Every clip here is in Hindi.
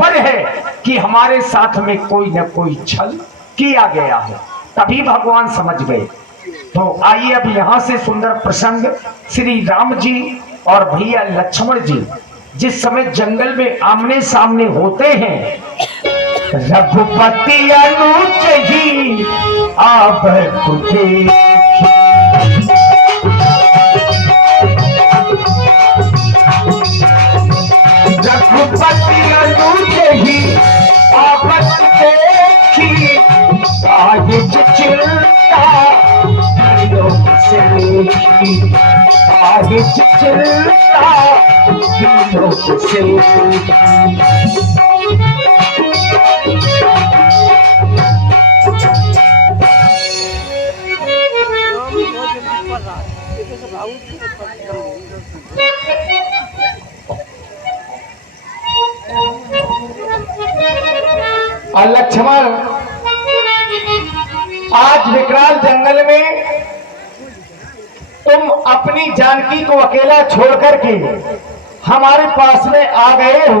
पर है कि हमारे साथ में कोई न कोई छल किया गया है। तभी भगवान समझ गए। तो आइए अब यहाँ से सुंदर प्रसंग श्री राम जी और भैया लक्ष्मण जी जिस समय जंगल में आमने सामने होते हैं, रघुपति अनुज ही आप तुझे रघुपति अनुज ही आपत देखी साहिज चिंता से देखी साहिज चिंता से लक्ष्मण आज विकराल जंगल में तुम अपनी जानकी को अकेला छोड़ करके हमारे पास में आ गए हो।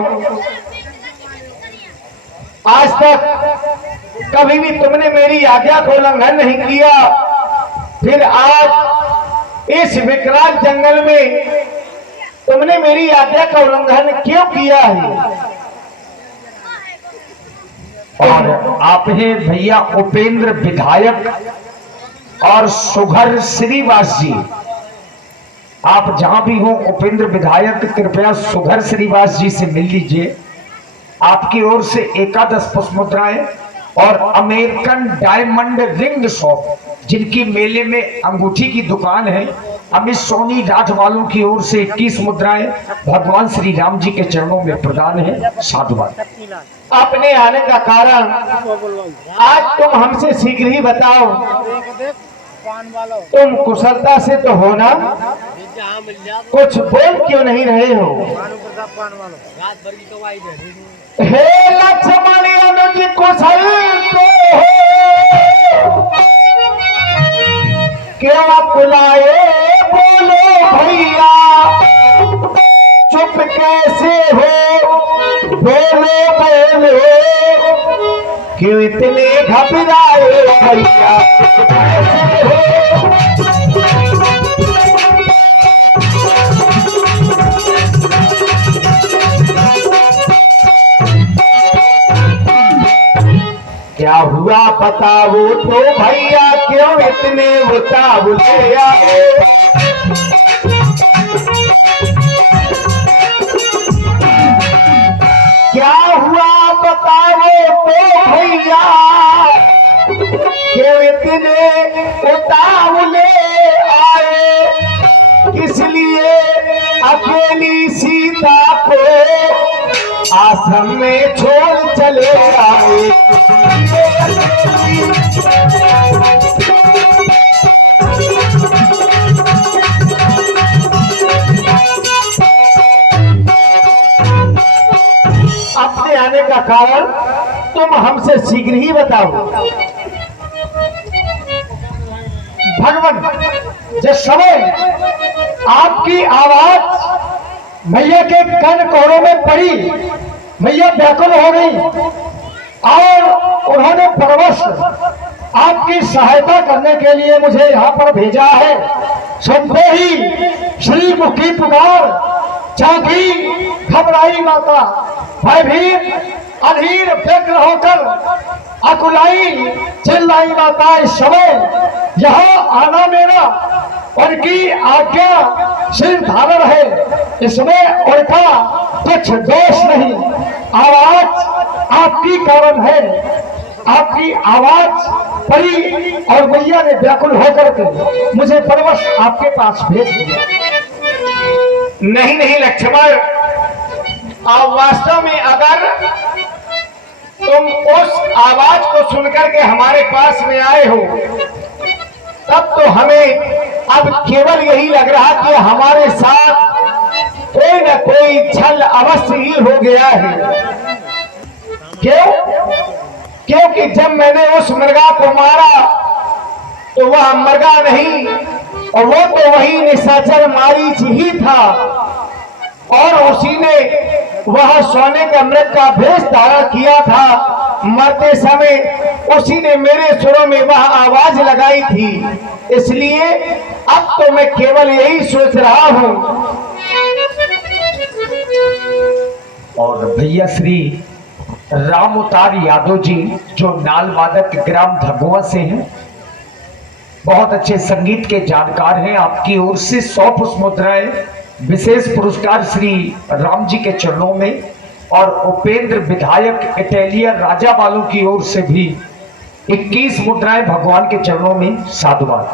आज तक कभी भी तुमने मेरी आज्ञा को उल्लंघन नहीं किया, फिर आज इस विकराल जंगल में तुमने मेरी आज्ञा का उल्लंघन क्यों किया है? और आप हैं भैया उपेंद्र विधायक और सुघर श्रीवास जी। आप जहां भी हो उपेंद्र विधायक कृपया सुघर श्रीवास जी से मिल लीजिए। आपकी ओर से एकादश पुष्प मुद्राएं और अमेरिकन डायमंड रिंग शॉप जिनकी मेले में अंगूठी की दुकान है, अमित सोनी राठ वालों की ओर से 21 मुद्राएं भगवान श्री राम जी के चरणों में प्रदान है। साधुवाद। अपने आने का कारण आज तुम हमसे शीघ्र ही बताओ। तुम कुशलता से तो हो ना, कुछ बोल क्यों नहीं रहे हो? हे लक्ष्मण अनुज कुशल तो हो, क्यों बुलाए बोलो भैया, चुप कैसे हो बोलो बोलो, क्यों इतने घबराए भैया कैसे हो? क्या हुआ बताओ तो भैया, क्यों इतने उतावले आए? क्या हुआ बताओ तो भैया, क्यों इतने उतावले आए? किस लिए अकेली सीता को आश्रम में छोड़ चले आए? अपने आने का कारण तुम हमसे शीघ्र ही बताओ। भगवान, जिस समय आपकी आवाज मैया के कान कोहरों में पड़ी, मैया व्याकुल हो गई और उन्होंने परवश आपकी सहायता करने के लिए मुझे यहाँ पर भेजा है। सुनते ही श्री मुखी पुकार जागी घबराई माता, भयभीत अधीर व्यग्र होकर अकुलाई चिल्लाई माता, इस समय यहाँ आना मेरा उनकी आज्ञा सिर धारण है, इसमें उनका कुछ दोष नहीं। आवाज आपकी कारण है, आपकी आवाज पड़ी और मैया ने व्याकुल होकर के मुझे परवश आपके पास भेज दिया। नहीं नहीं लक्ष्मण, आप वास्तव में अगर तुम उस आवाज को सुनकर के हमारे पास में आए हो, तब तो हमें अब केवल यही लग रहा कि हमारे साथ कोई न कोई छल अवश्य ही हो गया है। क्यों? क्योंकि जब मैंने उस मृगा को मारा तो वह मृगा नहीं, और वो तो वही निशाचर मारीच ही था, और उसी ने वह सोने के अमृत का भेष धारण किया था। मरते समय उसी ने मेरे सुरों में वह आवाज लगाई थी, इसलिए अब तो मैं केवल यही सोच रहा हूं। और भैया श्री राम अवतार यादव जी जो नाल वादक ग्राम धगुआ से हैं, बहुत अच्छे संगीत के जानकार हैं, आपकी ओर से 100 पुष्प मुद्राएं विशेष पुरस्कार श्री राम जी के चरणों में, और उपेंद्र विधायक इटालियन राजा वालों की ओर से भी 21 मुद्राएं भगवान के चरणों में साधुवाद।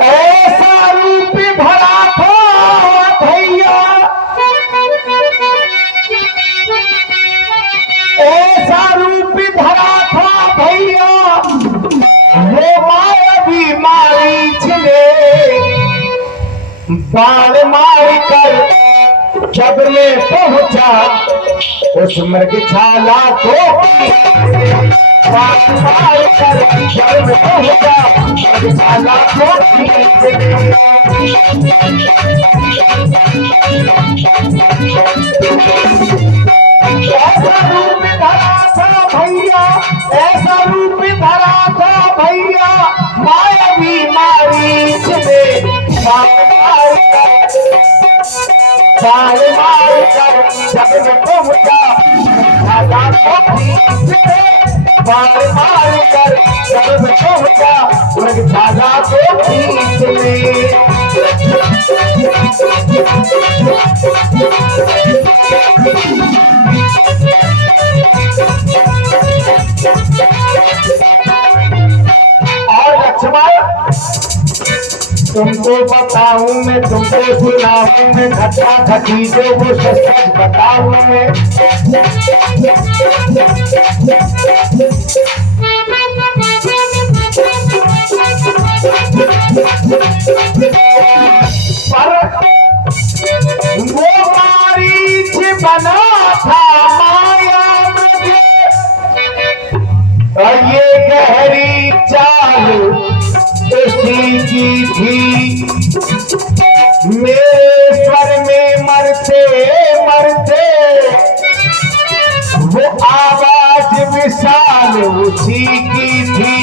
ऐसा रूप भरा था भैया, ऐसा रूप धरा था भैया, वो मायावी मारीच ने बाण मार कर जब मैं पहुंचा उस मृगशाला को, बाण मार कर जब मैं पहुंचा मृगशाला को। ऐसा रूप धरा था भैया, ऐसा रूप धरा था भैया, मायावी मारीच में बाण मार कर जब मैं पहुंचा मृगशाला को, बाण मार कर जब मैं पहुंचा मृगशाला को खींच में। और लक्ष्मण, तुमको बताऊं मैं, तुमको सुनाऊं मैं, घटना घटी जो वो सच बताऊं मैं। पर वो मारीच बना था माया मुझे, और ये गहरी चाल उसी की थी। मेरे स्वर में मरते मरते वो आवाज विशाल उसी की थी।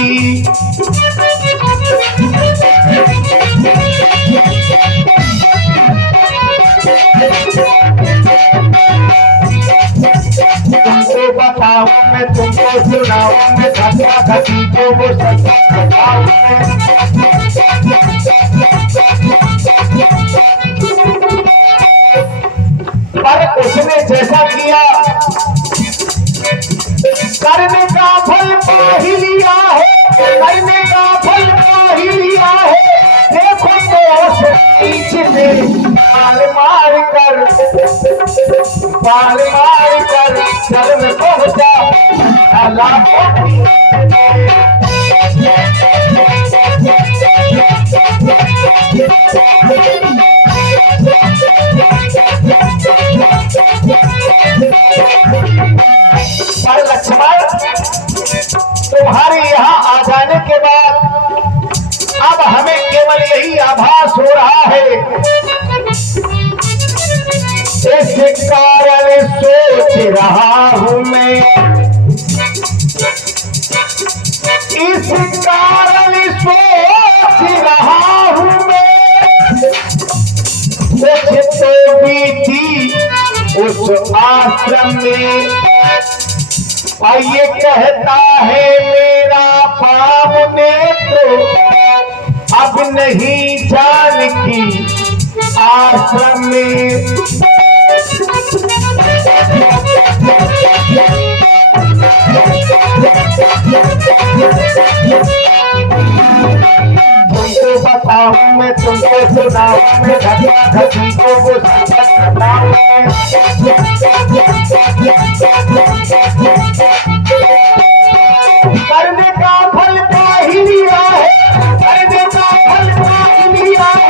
तुमको बताऊं मैं, तुमको सुनाऊं मैं, घटना घटी जो वो सच बताऊं मैं। पर उसने जैसा किया करने का फल पा ही लिया है, करने का फल पा ही लिया है। देखो तो पीछे से बाल मार कर जब मैं पहुंचा पर लक्ष्मण, तुम्हारे यहाँ आ जाने के बाद अब हमें केवल यही आभास हो रहा है। इस कारण सोच रहा हूं मैं, इस कारण सोच रहा हूं मैं, कुछ तो बीती उस आश्रम में। और ये कहता है मेरा पाप ने तो अब नहीं जानकी आश्रम में। तुमको बताऊं मैं, तुमको सुनाऊं मैं, घटना घटी को वो सच बताऊं मैं। करने का फल पा ही लिया है, करने का फल पा ही लिया है।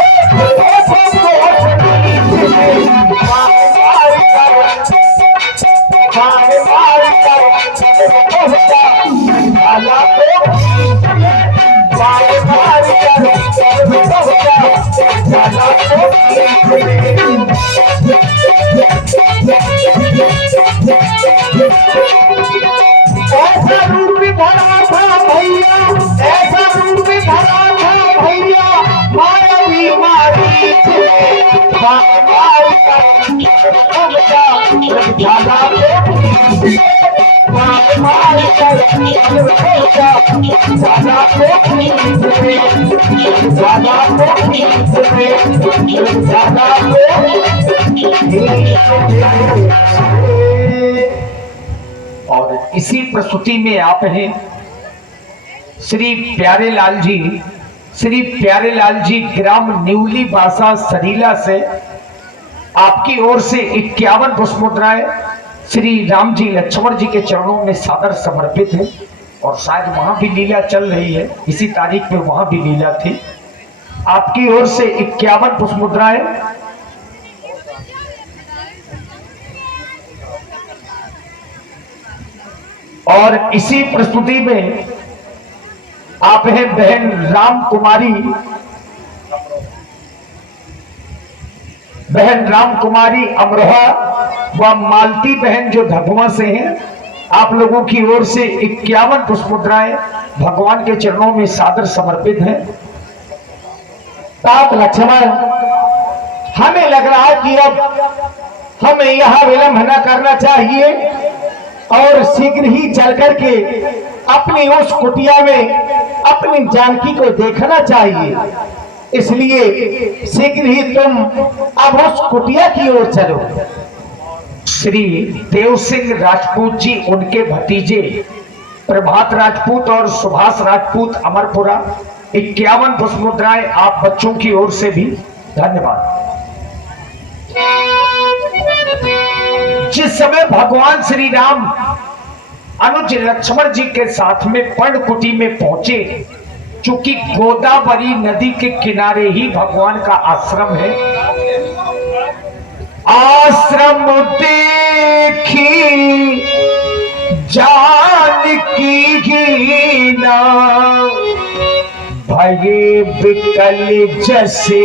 ज्यादा और इसी प्रस्तुति में आप हैं श्री प्यारेलाल जी। श्री प्यारेलाल जी ग्राम न्यूली बासा सरीला से आपकी ओर से 51 पुष्पमुद्राएं श्री राम जी लक्ष्मण जी के चरणों में सादर समर्पित है। और शायद वहां भी लीला चल रही है, इसी तारीख पे वहां भी लीला थी। आपकी ओर से 51 पुष्पमुद्राएं और इसी प्रस्तुति में आप हैं बहन राम कुमारी, बहन राम कुमारी अमरोहा व मालती बहन जो धगुआ से हैं। आप लोगों की ओर से 51 पुष्पमुद्राएं भगवान के चरणों में सादर समर्पित हैं। तात लक्ष्मण, हमें लग रहा है कि अब हमें यहाँ विलंब न करना चाहिए और शीघ्र ही चल करके अपनी उस कुटिया में अपनी जानकी को देखना चाहिए। इसलिए शीघ्र ही तुम अब उस कुटिया की ओर चलो। श्री देव सिंह राजपूत जी, उनके भतीजे प्रभात राजपूत और सुभाष राजपूत अमरपुरा, 51 पुष्पमुद्राएं आप बच्चों की ओर से भी धन्यवाद। जिस समय भगवान श्री राम अनुज लक्ष्मण जी के साथ में पर्णकुटी में पहुंचे, चूंकि गोदावरी नदी के किनारे ही भगवान का आश्रम है, आश्रम देखी जानकी ना भये विकल जैसे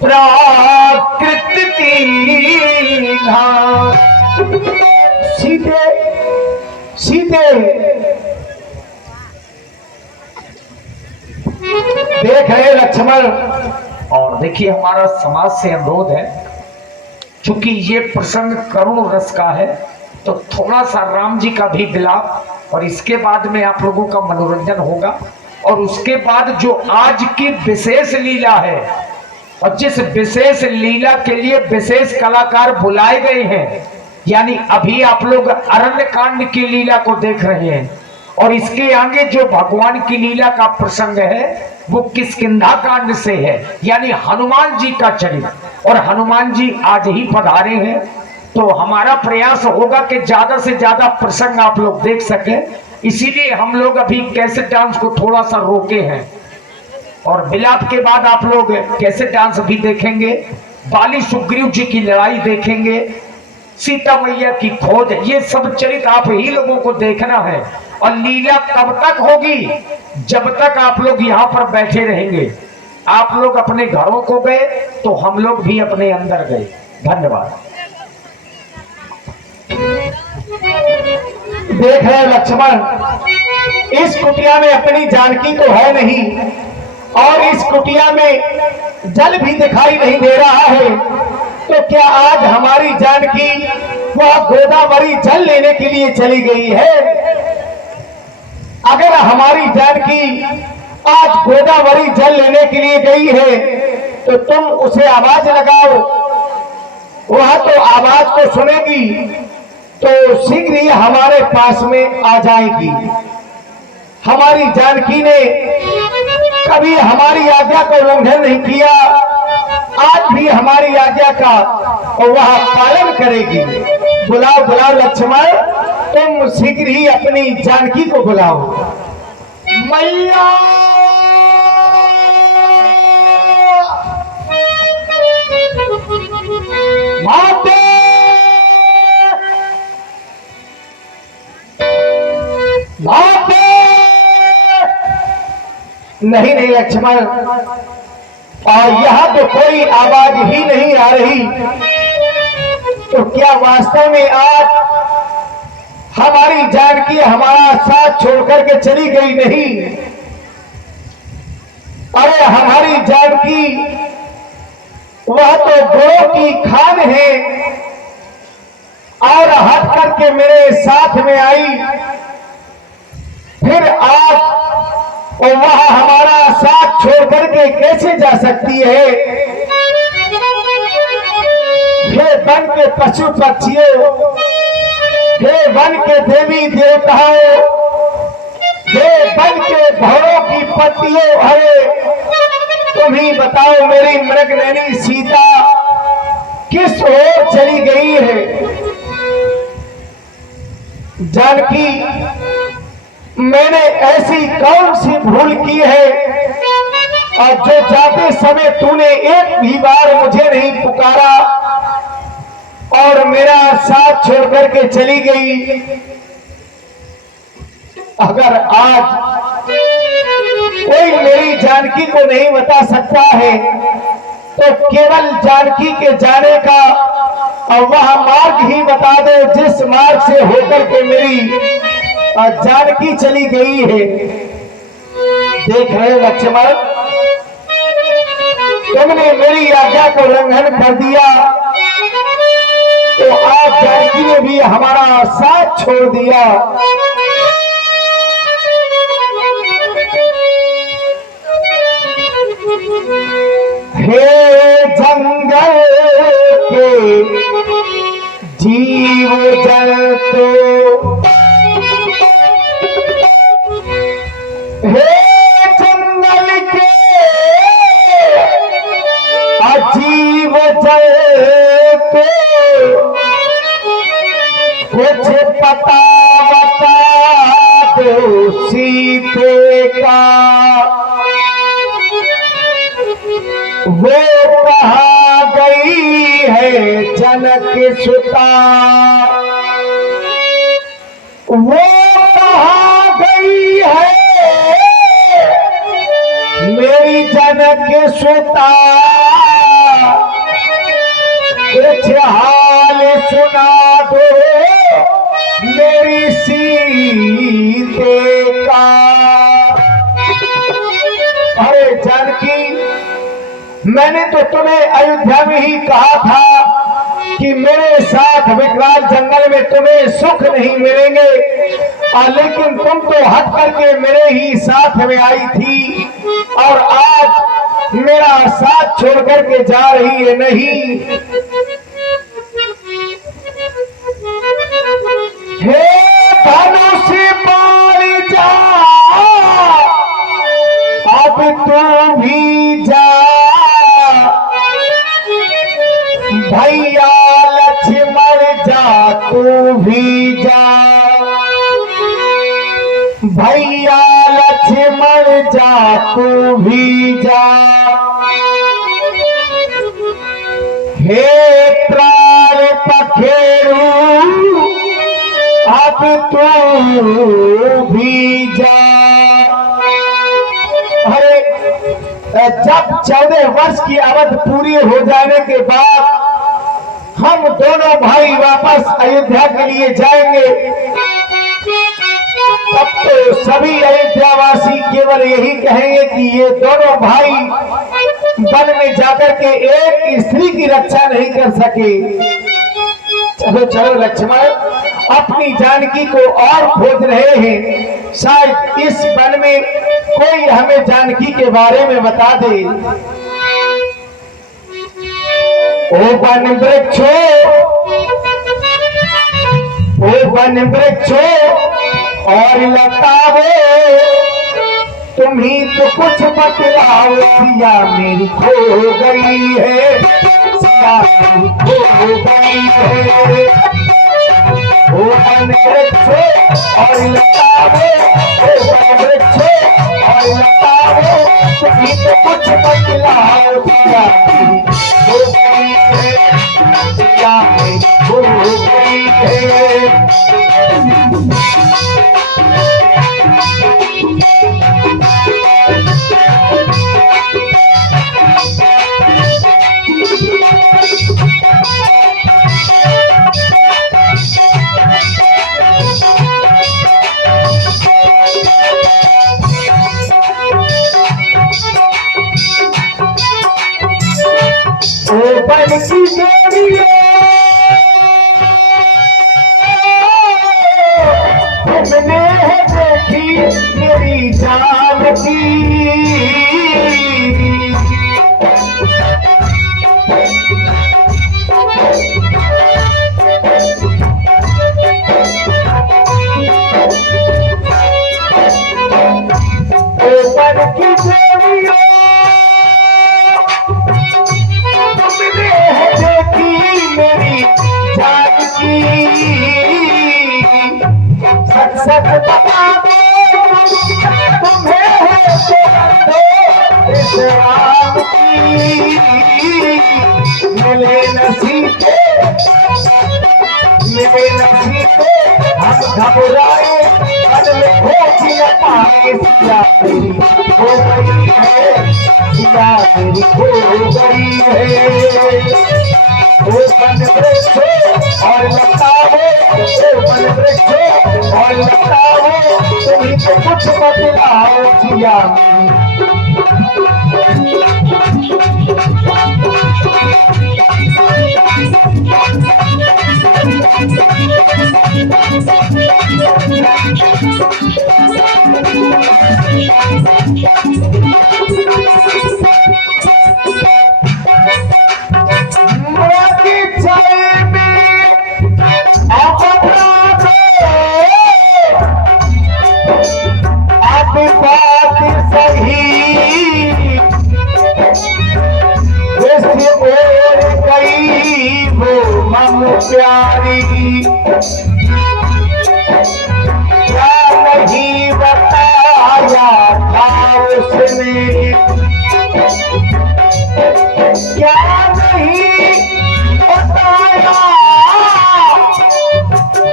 प्राकृत दीना। सीधे सीधे देख रहे लक्ष्मण। और देखिए, हमारा समाज से अनुरोध है, चूंकि ये प्रसंग करुण रस का है, तो थोड़ा सा राम जी का भी विलाप और इसके बाद में आप लोगों का मनोरंजन होगा। और उसके बाद जो आज की विशेष लीला है, और जिस विशेष लीला के लिए विशेष कलाकार बुलाए गए हैं, यानी अभी आप लोग अरण्य कांड की लीला को देख रहे हैं, और इसके आगे जो भगवान की लीला का प्रसंग है वो किष्किंधा कांड से है, यानी हनुमान जी का चरित्र। और हनुमान जी आज ही पधारे हैं, तो हमारा प्रयास होगा कि ज्यादा से ज्यादा प्रसंग आप लोग देख सकें। इसीलिए हम लोग अभी कैसेट डांस को थोड़ा सा रोके हैं, और विलाप के बाद आप लोग कैसेट डांस भी देखेंगे, बाली सुग्रीव जी की लड़ाई देखेंगे, सीता मैया की खोज, ये सब चरित्र आप ही लोगों को देखना है। और लीला तब तक होगी जब तक आप लोग यहाँ पर बैठे रहेंगे। आप लोग अपने घरों को गए तो हम लोग भी अपने अंदर गए। धन्यवाद। देख रहे लक्ष्मण, इस कुटिया में अपनी जानकी तो है नहीं, और इस कुटिया में जल भी दिखाई नहीं दे रहा है। तो क्या आज हमारी जानकी वह गोदावरी जल लेने के लिए चली गई है? अगर हमारी जानकी आज गोदावरी जल लेने के लिए गई है तो तुम उसे आवाज लगाओ, वह तो आवाज को सुनेगी तो शीघ्र ही हमारे पास में आ जाएगी। हमारी जानकी ने कभी हमारी आज्ञा को उल्लंघन नहीं किया, आज भी हमारी आज्ञा का वह पालन करेगी। बुलाओ बुलाओ लक्ष्मण, तुम शीघ्र ही अपनी जानकी को बुलाओ। मैया माते, माते। नहीं नहीं लक्ष्मण, और यहाँ तो कोई आवाज ही नहीं आ रही। तो क्या वास्तव में आज हमारी जानकी हमारा साथ छोड़कर के चली गई नहीं? अरे हमारी जानकी वह तो गुणों की खान है, कर के मेरे साथ में आई, फिर आज और वह हमारा साथ छोड़ करके कैसे जा सकती है? हे वन के पशु पक्षियों, हे वन के देवी देवताओं, हे वन के भवरों की पत्तियों, अरे तुम ही बताओ मेरी मृगनयनी सीता किस ओर चली गई है? जानकी, मैंने ऐसी कौन सी भूल की है और जो जाते समय तूने एक भी बार मुझे नहीं पुकारा और मेरा साथ छोड़ करके चली गई? अगर आज कोई मेरी जानकी को नहीं बता सकता है तो केवल जानकी के जाने का और वह मार्ग ही बता दे जिस मार्ग से होकर के मेरी जानकी चली गई है। देख रहे हो लक्ष्मण, तुमने मेरी आज्ञा को उल्लंघन कर दिया तो आज जानकी ने भी हमारा साथ छोड़ दिया। हे जंगल के जीव जंतु, हे जंगल के अजीब जंतु, कुछ पता बता दो सीते का, वो कहाँ गई है जनक सुता, वो कहाँ गई है मेरी जनक सुता, कुछ हाल सुना दो मेरी सीते का। अरे जानकी, मैंने तो तुम्हें अयोध्या में ही कहा था कि मेरे साथ विकराल जंगल में तुम्हें सुख नहीं मिलेंगे, लेकिन तुम तो हट करके मेरे ही साथ में आई थी और आज मेरा साथ छोड़ करके जा रही है। नहीं, हे धनुष बाण जा, अब तू भी जा, भैया लक्ष्मण जा तू भी जा, भैया लक्ष्मण जा तू भी जा, हे प्राण पखेरु अब तू भी जा। अरे जब 14 वर्ष की अवधि पूरी हो जाने के बाद हम दोनों भाई वापस अयोध्या के लिए जाएंगे, तब तो सभी अयोध्यावासी केवल यही कहेंगे कि ये दोनों भाई वन में जाकर के एक स्त्री की रक्षा नहीं कर सके। चलो चलो लक्ष्मण, अपनी जानकी को और खोज रहे हैं, शायद इस वन में कोई हमें जानकी के बारे में बता दे। ओ वन वृक्षो, ओ वन वृक्षो और लताओ, तुम ही तो कुछ बतलाओ, सिया मेरी खो गई है, सिया मेरी खो गई है। ओ वन वृक्षो और लताओ, ओ वन वृक्षो और लताओ, तुम ही तो कुछ बतलाओ, सिया मेरी खो गई है, सिया मेरी खो गई है। आवे नसी पे हम घबराए, मन में होश न पाए, सिया मेरी हो गई है, सिया मेरी हो गई है। ओ बन वृक्ष और लताओ, ओ बन वृक्ष और लताओ, तुम्ही तो कुछ बतलाओ, सिया प्यारी क्या नहीं बताया था उसने, क्या नहीं बताया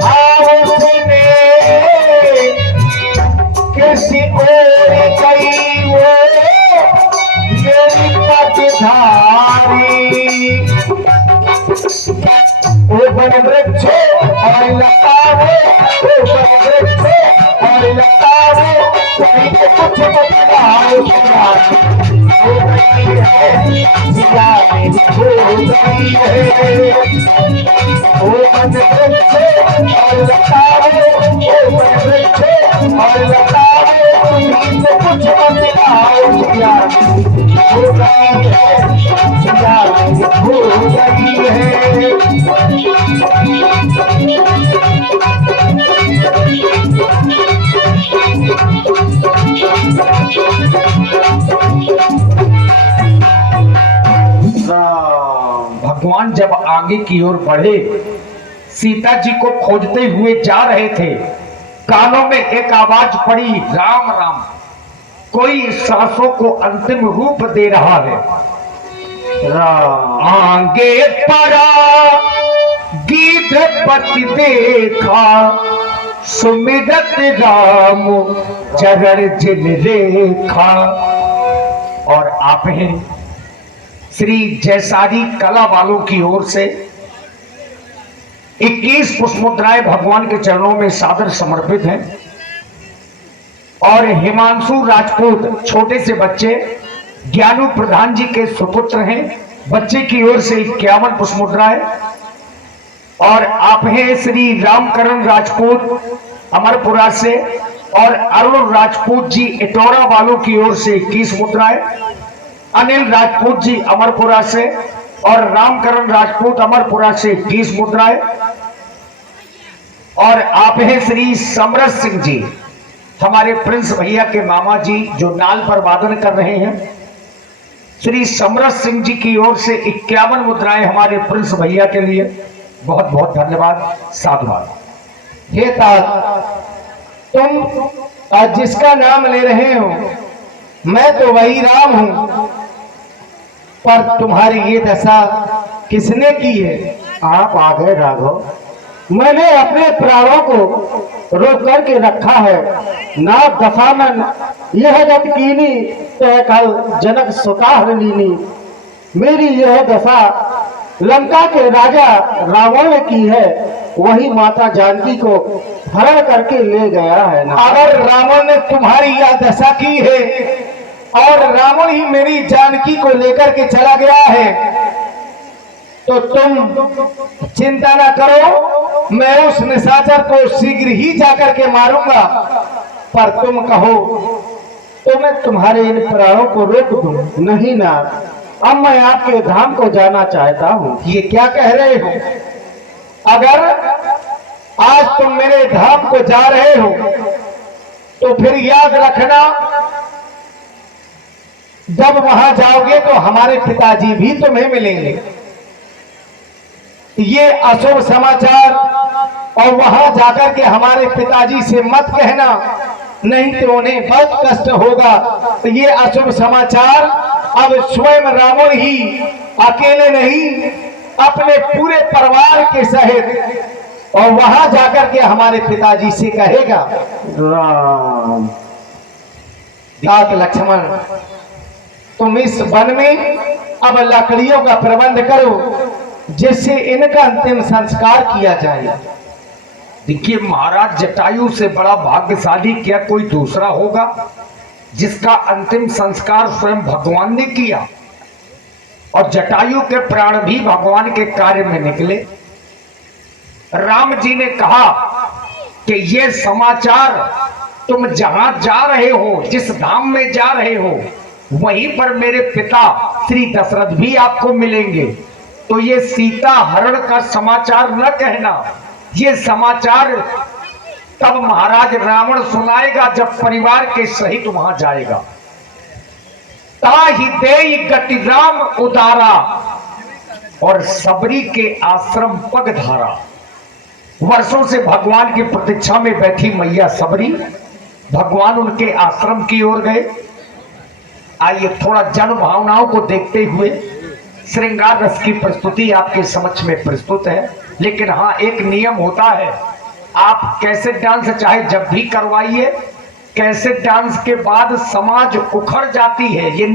था उसने, किसी और गई वो मेरी पगधारी। ओ बन वृक्ष और लताओ, ओ बन वृक्ष और लताओ, तुम्ही तो कुछ बतलाओ, सिया हो गई है, सिया मेरी हो गई है। ओ बन वृक्ष और लताओ, ओ बन वृक्ष और लताओ, तुम्ही तो कुछ बतलाओ, सिया हो गई है, सिया मेरी हो गई है। भगवान जब आगे की ओर बढ़े, सीता जी को खोजते हुए जा रहे थे, कानों में एक आवाज पड़ी, राम राम। कोई सांसों को अंतिम रूप दे रहा है। आगे पड़ा गीधपति देखा, सुमिरत राम चरण जिन रेखा। और आप हैं श्री जयसारी कला वालों की ओर से 21 पुष्पमुद्राएं भगवान के चरणों में सादर समर्पित हैं। और हिमांशु राजपूत छोटे से बच्चे ज्ञानू प्रधान जी के सुपुत्र हैं, बच्चे की ओर से 51 पुष्पमुद्राएं। और आप हैं श्री रामकरण राजपूत अमरपुरा से, और अरुण राजपूत जी इटौरा वालों की ओर से 21 मुद्राएं, अनिल राजपूत जी अमरपुरा से और रामकरण राजपूत अमरपुरा से 21 मुद्राएं। और आप हैं श्री समरस सिंह जी, हमारे प्रिंस भैया के मामा जी, जो नाल पर वादन कर रहे हैं। श्री समरस सिंह जी की ओर से 51 मुद्राएं हमारे प्रिंस भैया के लिए। बहुत बहुत धन्यवाद, साधुवाद। हे तात, तुम आज जिसका नाम ले रहे हो, मैं तो वही राम हूं, पर तुम्हारी ये दशा किसने की है? आप आ गए राघव। मैंने अपने प्राणों को रोक करके रखा है। ना दफानन यह गत कीनी, तह कल जनक सुकाह लीनी। मेरी यह दशा लंका के राजा रावण ने की है, वही माता जानकी को हरण करके ले गया है ना। अगर रावण ने तुम्हारी यह दशा की है और रावण ही मेरी जानकी को लेकर के चला गया है, तो तुम चिंता ना करो, मैं उस निशाचर को शीघ्र ही जाकर के मारूंगा। पर तुम कहो तो मैं तुम्हारे इन प्राणों को रोक दूं? नहीं ना, अब मैं आपके धाम को जाना चाहता हूँ। ये क्या कह रहे हो? अगर आज तुम मेरे धाम को जा रहे हो तो फिर याद रखना, जब वहां जाओगे तो हमारे पिताजी भी तुम्हें मिलेंगे। ये अशुभ समाचार और वहां जाकर के हमारे पिताजी से मत कहना, नहीं तो उन्हें बहुत कष्ट होगा। तो ये अशुभ समाचार अब स्वयं रावण ही अकेले नहीं, अपने पूरे परिवार के सहित और वहां जाकर के हमारे पिताजी से कहेगा, राम तात लक्ष्मण तुम इस वन में अब लकड़ियों का प्रबंध करो जिससे इनका अंतिम संस्कार किया जाए। देखिए महाराज, जटायु से बड़ा भाग्यशाली क्या कोई दूसरा होगा जिसका अंतिम संस्कार स्वयं भगवान ने किया, और जटायु के प्राण भी भगवान के कार्य में निकले। राम जी ने कहा कि ये समाचार तुम जहां जा रहे हो, जिस धाम में जा रहे हो, वहीं पर मेरे पिता श्री दशरथ भी आपको मिलेंगे। तो ये सीता हरण का समाचार न कहना, ये समाचार तब महाराज रावण सुनाएगा जब परिवार के सहित वहां जाएगा। ताहि देई गति राम उदारा, और सबरी के आश्रम पग धारा। वर्षों से भगवान की प्रतीक्षा में बैठी मैया सबरी, भगवान उनके आश्रम की ओर गए। आइए थोड़ा जन भावनाओं को देखते हुए श्रृंगार रस की प्रस्तुति आपके समक्ष में प्रस्तुत है। लेकिन हाँ, एक नियम होता है, आप कैसेट डांस चाहे जब भी करवाइए, कैसेट डांस के बाद समाज उखड़ जाती है, ये